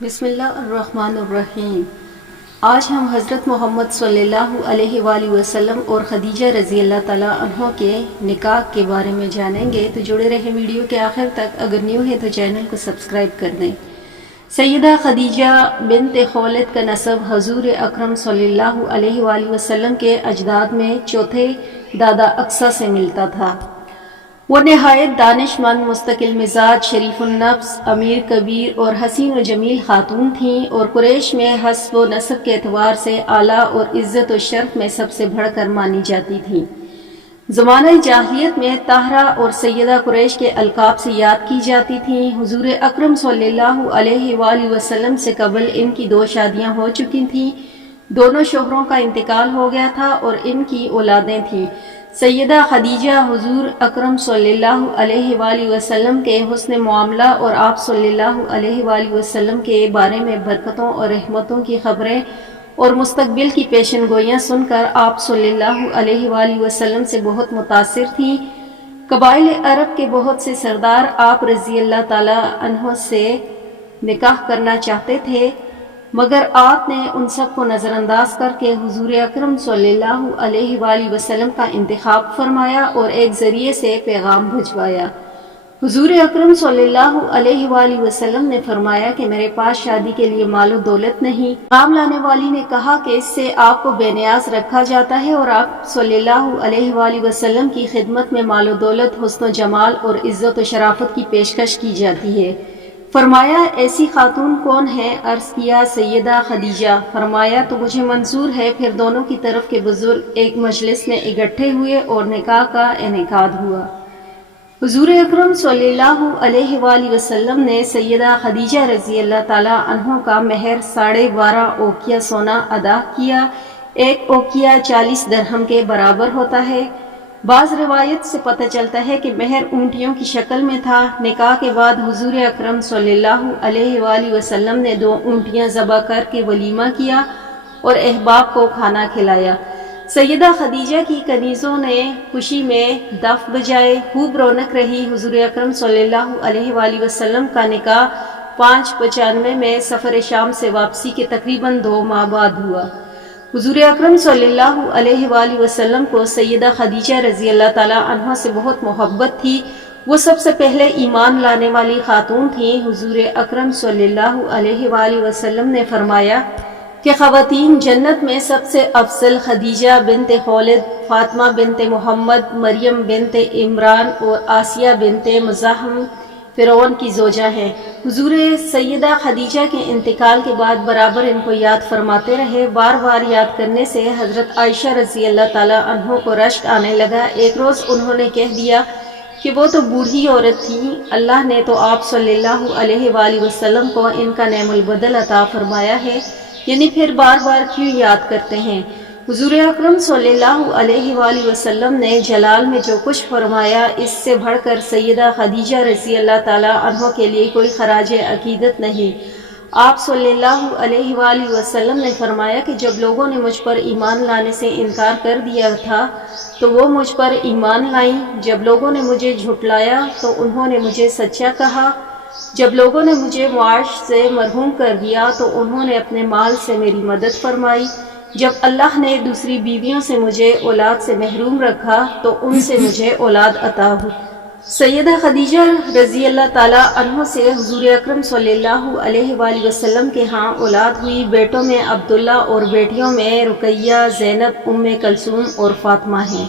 بسم اللہ الرحمن الرحیم۔ آج ہم حضرت محمد صلی اللہ علیہ وآلہ وسلم اور خدیجہ رضی اللہ تعالیٰ عنہ کے نکاح کے بارے میں جانیں گے، تو جڑے رہیں ویڈیو کے آخر تک۔ اگر نیو ہے تو چینل کو سبسکرائب کر دیں۔ سیدہ خدیجہ بنت خولد کا نسب حضور اکرم صلی اللہ علیہ وآلہ وسلم کے اجداد میں چوتھے دادا اقصیٰ سے ملتا تھا۔ وہ نہایت دانش مند، مستقل مزاج، شریف النفس، امیر کبیر اور حسین و جمیل خاتون تھیں، اور قریش میں حسب و نسب کے اعتبار سے اعلیٰ اور عزت و شرف میں سب سے بڑھ کر مانی جاتی تھیں۔ زمانہ جاہلیت میں طاہرہ اور سیدہ قریش کے القاب سے یاد کی جاتی تھیں۔ حضور اکرم صلی اللہ علیہ وآلہ وسلم سے قبل ان کی 2 شادیاں ہو چکی تھیں۔ دونوں شوہروں کا انتقال ہو گیا تھا اور ان کی اولادیں تھیں۔ سیدہ خدیجہ حضور اکرم صلی اللہ علیہ وآلہ وسلم کے حسن معاملہ اور آپ صلی اللہ علیہ وآلہ وسلم کے بارے میں برکتوں اور رحمتوں کی خبریں اور مستقبل کی پیشن گوئیاں سن کر آپ صلی اللہ علیہ وآلہ وسلم سے بہت متاثر تھیں۔ قبائل عرب کے بہت سے سردار آپ رضی اللہ تعالی عنہ سے نکاح کرنا چاہتے تھے، مگر آپ نے ان سب کو نظر انداز کر کے حضور اکرم صلی اللہ علیہ وآلہ وسلم کا انتخاب فرمایا اور ایک ذریعے سے پیغام بھجوایا۔ حضور اکرم صلی اللہ علیہ وآلہ وسلم نے فرمایا کہ میرے پاس شادی کے لیے مال و دولت نہیں۔ پیغام لانے والی نے کہا کہ اس سے آپ کو بے نیاز رکھا جاتا ہے اور آپ صلی اللہ علیہ وآلہ وسلم کی خدمت میں مال و دولت، حسن و جمال اور عزت و شرافت کی پیشکش کی جاتی ہے۔ فرمایا ایسی خاتون کون ہے؟ عرض کیا سیدہ خدیجہ۔ فرمایا تو مجھے منظور ہے۔ پھر دونوں کی طرف کے بزرگ ایک مجلس میں اکٹھے ہوئے اور نکاح کا انعقاد ہوا۔ حضور اکرم صلی اللہ علیہ وآلہ وسلم نے سیدہ خدیجہ رضی اللہ تعالیٰ عنہ کا مہر 12.5 اوقیہ سونا ادا کیا۔ 1 اوقیہ 40 درہم کے برابر ہوتا ہے۔ بعض روایت سے پتہ چلتا ہے کہ مہر اونٹیوں کی شکل میں تھا۔ نکاح کے بعد حضور اکرم صلی اللہ علیہ وآلہ وسلم نے 2 اونٹیاں ذبح کر کے ولیمہ کیا اور احباب کو کھانا کھلایا۔ سیدہ خدیجہ کی کنیزوں نے خوشی میں دف بجائے، خوب رونق رہی۔ حضور اکرم صلی اللہ علیہ وآلہ وسلم کا نکاح 595 میں سفر شام سے واپسی کے تقریباً 2 ماہ بعد ہوا۔ حضور اکرم صلی اللہ علیہ وآلہ وسلم کو سیدہ خدیجہ رضی اللہ تعالیٰ عنہ سے بہت محبت تھی۔ وہ سب سے پہلے ایمان لانے والی خاتون تھیں۔ حضور اکرم صلی اللہ علیہ وآلہ وسلم نے فرمایا کہ خواتین جنت میں سب سے افضل خدیجہ بنت خولد، فاطمہ بنت محمد، مریم بنت عمران اور آسیہ بنت مزاحم فرعون کی زوجہ ہیں۔ حضور سیدہ خدیجہ کے انتقال کے بعد برابر ان کو یاد فرماتے رہے۔ بار بار یاد کرنے سے حضرت عائشہ رضی اللہ تعالیٰ عنہ کو رشک آنے لگا۔ ایک روز انہوں نے کہہ دیا کہ وہ تو بوڑھی عورت تھیں، اللہ نے تو آپ صلی اللہ علیہ وآلہ وسلم کو ان کا نعم البدل عطا فرمایا ہے، یعنی پھر بار بار کیوں یاد کرتے ہیں؟ حضور اکرم صلی اللہ علیہ وآلہ وسلم نے جلال میں جو کچھ فرمایا، اس سے بڑھ کر سیدہ خدیجہ رضی اللہ تعالیٰ عنہ کے لیے کوئی خراج عقیدت نہیں۔ آپ صلی اللہ علیہ وآلہ وسلم نے فرمایا کہ جب لوگوں نے مجھ پر ایمان لانے سے انکار کر دیا تھا تو وہ مجھ پر ایمان لائیں۔ جب لوگوں نے مجھے جھٹلایا تو انہوں نے مجھے سچا کہا۔ جب لوگوں نے مجھے معاش سے مرحوم کر دیا تو انہوں نے اپنے مال سے میری مدد فرمائی۔ جب اللہ نے دوسری بیویوں سے مجھے اولاد سے محروم رکھا تو ان سے مجھے اولاد عطا ہوئی۔ سیدہ خدیجہ رضی اللہ تعالیٰ عنہ سے حضور اکرم صلی اللہ علیہ وآلہ وسلم کے ہاں اولاد ہوئی۔ بیٹوں میں عبداللہ اور بیٹیوں میں رقیہ، زینب، ام کلثوم اور فاطمہ ہیں۔